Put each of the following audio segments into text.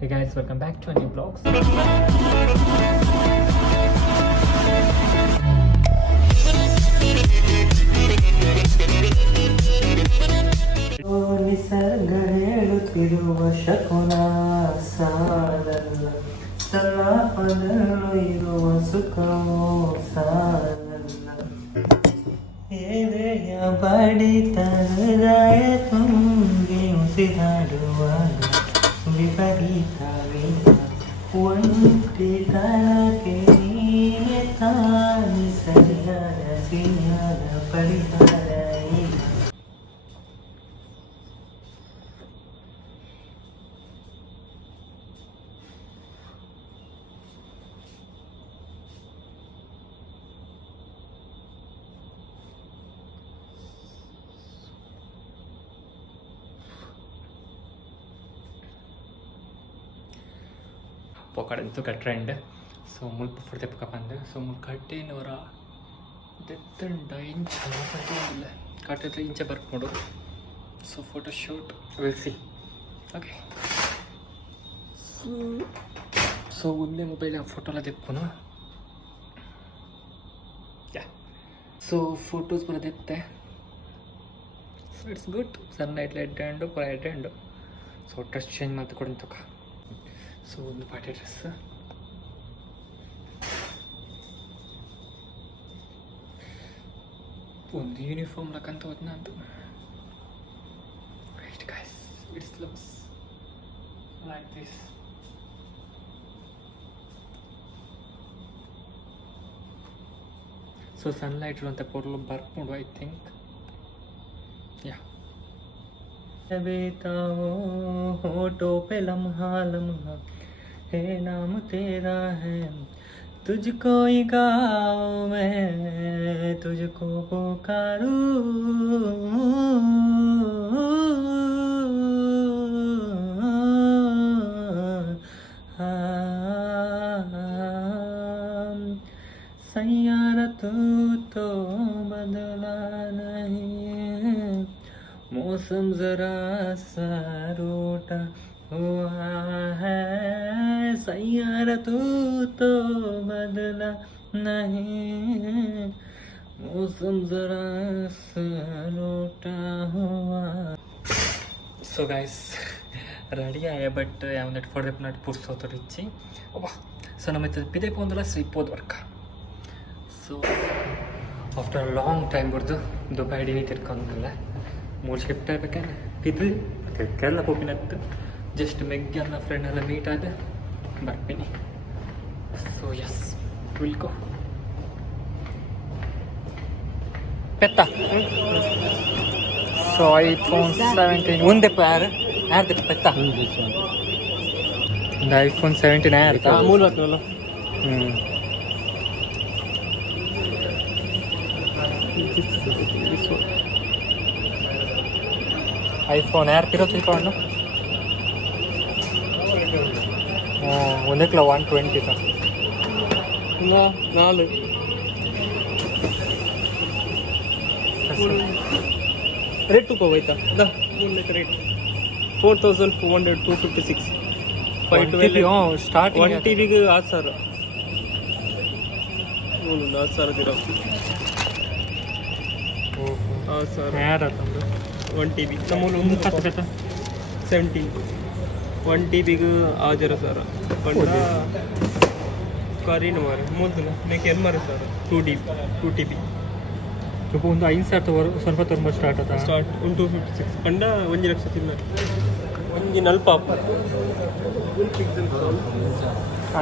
Hey guys, welcome back to a new vlog. ನಿಸರ್ಗ ಹೇಳುತ್ತಿರುವ ಶಕುನ ಸಾಲಲ್ಲ, ಸಲಾಪದಲ್ಲೂ ಇರುವ ಸುಖವೋ ಸಾಲಲ್ಲ. ಎದೆಯ ಬಡಿತದ ಹೃದಯ ತುಂಬಿ ಉಸಿರಾಡುವಾಗ ವಿಪರೀತವೇ ಒಂಟಿ ತನಕ್ಕೆ ನೀನೆ ತಾನೆ ಸರಿಯಾದ ಸಿಹಿಯಾದ ಪರಿಹಾರ ಈಗ. Pokoknya itu ke trend, so mul pufur tepuk kapan deh, so mul kate nora, detenda inch apa tuh, kate tuh inch bermodo, so photo shoot, we'll see, okay. So unde mobile yang photo lah dekho na, yeah. So photos pura dekte, so it's good, sunlight light dendo, pura dendo, so dress change mate kodin toka. So ಒಂದು party dress, ಒಂದು uniform ಲಕ್ಕಂತ ಹೋದ್ನ ಅಂತ. Right guys, it's looks like this. So sunlight ಇರುವಂಥ ಪೊರ್ಲು ಬರ್ಕೊಂಡು I think yeah बेताओ होठों पे लम्हा लम्हा है नाम तेरा है, तुझको ही गाऊं मैं, तुझको पुकारूं. सैयारा तू तो बदला नहीं, मौसम जरा सा रूठा हुआ है, सैयारा तू तो बदला नहीं, मौसम जरा सा रूठा हुआ. ಸೊ ಗೈಸ್ ರೆಡಿ ಆಯ ಬಟ್ ಯಾವನ್ನಟ್ಟು ಪಡೆದಪ್ಪನಟ್ಟು ಪುರ್ಸೋತರಿಚ್ಚಿ ಒಬ್ಬ ಸೊ ನಮ್ಮದು ಪಿದೆ ಪೋಂದಲ್ಲ ಸಿಪ್ಪೋದು ವರ್ಕ. So after a long time ಬರ್ದು ದುಬೈ ಡಿನಿ ತಿರ್ಕೊಂಡಲ್ಲ ಮೂರು ಶಿಫ್ಟ್ ಆಗ್ಬೇಕಂದ್ರೆ ತಿದ್ರಿ ಕೆಲ್ಲ ಹೋಗಿನತ್ತು ಜಸ್ಟ್ ಮೆಗ್ಗೆಲ್ಲ ಫ್ರೆಂಡ್ ಎಲ್ಲ ಮೀಟ್ ಆದ ಬರ್ತೀನಿ. So yes will go. ಪೆತ್ತ ಸೊ ಐಫೋನ್ 17 ಒಂದೇ ಯಾರ್ದು ಪೆತ್ತ ಒಂದು ಐಫೋನ್ 17 ಯಾರ್ದು ಮೂರು ಆಗ್ತವಲ್ಲ. ಐಫೋನ್ ಯಾರು ತಿರೋತಿಕೊಂಡು ಒಂದಕ್ಕಿಲ್ಲ 120 ಸರ್ ನಾಲ್ಕು ರೇಟ್ ಟೂಕ ಹೋಯ್ತಾ ರೇಟ್ 4200 256 512 ಸ್ಟಾರ್ಟಿಂಗ್ 1 TBಗೆ 6000 10,000 ದಿನ 10,000 ಯಾರತ್ತಂದು 1 TB ನಮ್ಮೂರು ಒಂದು 17 1 TBಗೆ 1000 ಪಂಡ ಕರೀನು ಮಾರೆ ಮೂಲ್ತನ ನೆಕ್ಕೆ ಮಾರೆ ಸರ್ 2 TB ಸ್ವಲ್ಪ ಒಂದು 5,000 ಸ್ವಲ್ಪ ತುಂಬ ಸ್ಟಾರ್ಟ್ ಆತ ಸ್ಟಾರ್ಟ್ ಒಂದು 256 ಪಂಡ 1 ಲಕ್ಷ ತಿನ್ನ ಒಂದು ನಲ್ಪ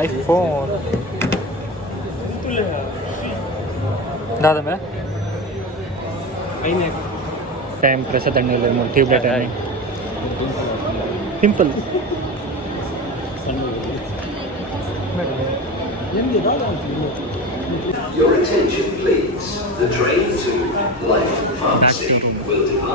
ಐಫೋನ್ दादा मैं आईने टाइम प्रेशर करने लगे ट्यूबलाइट है simple. Your attention please. The train to Life Pharmacy will depart.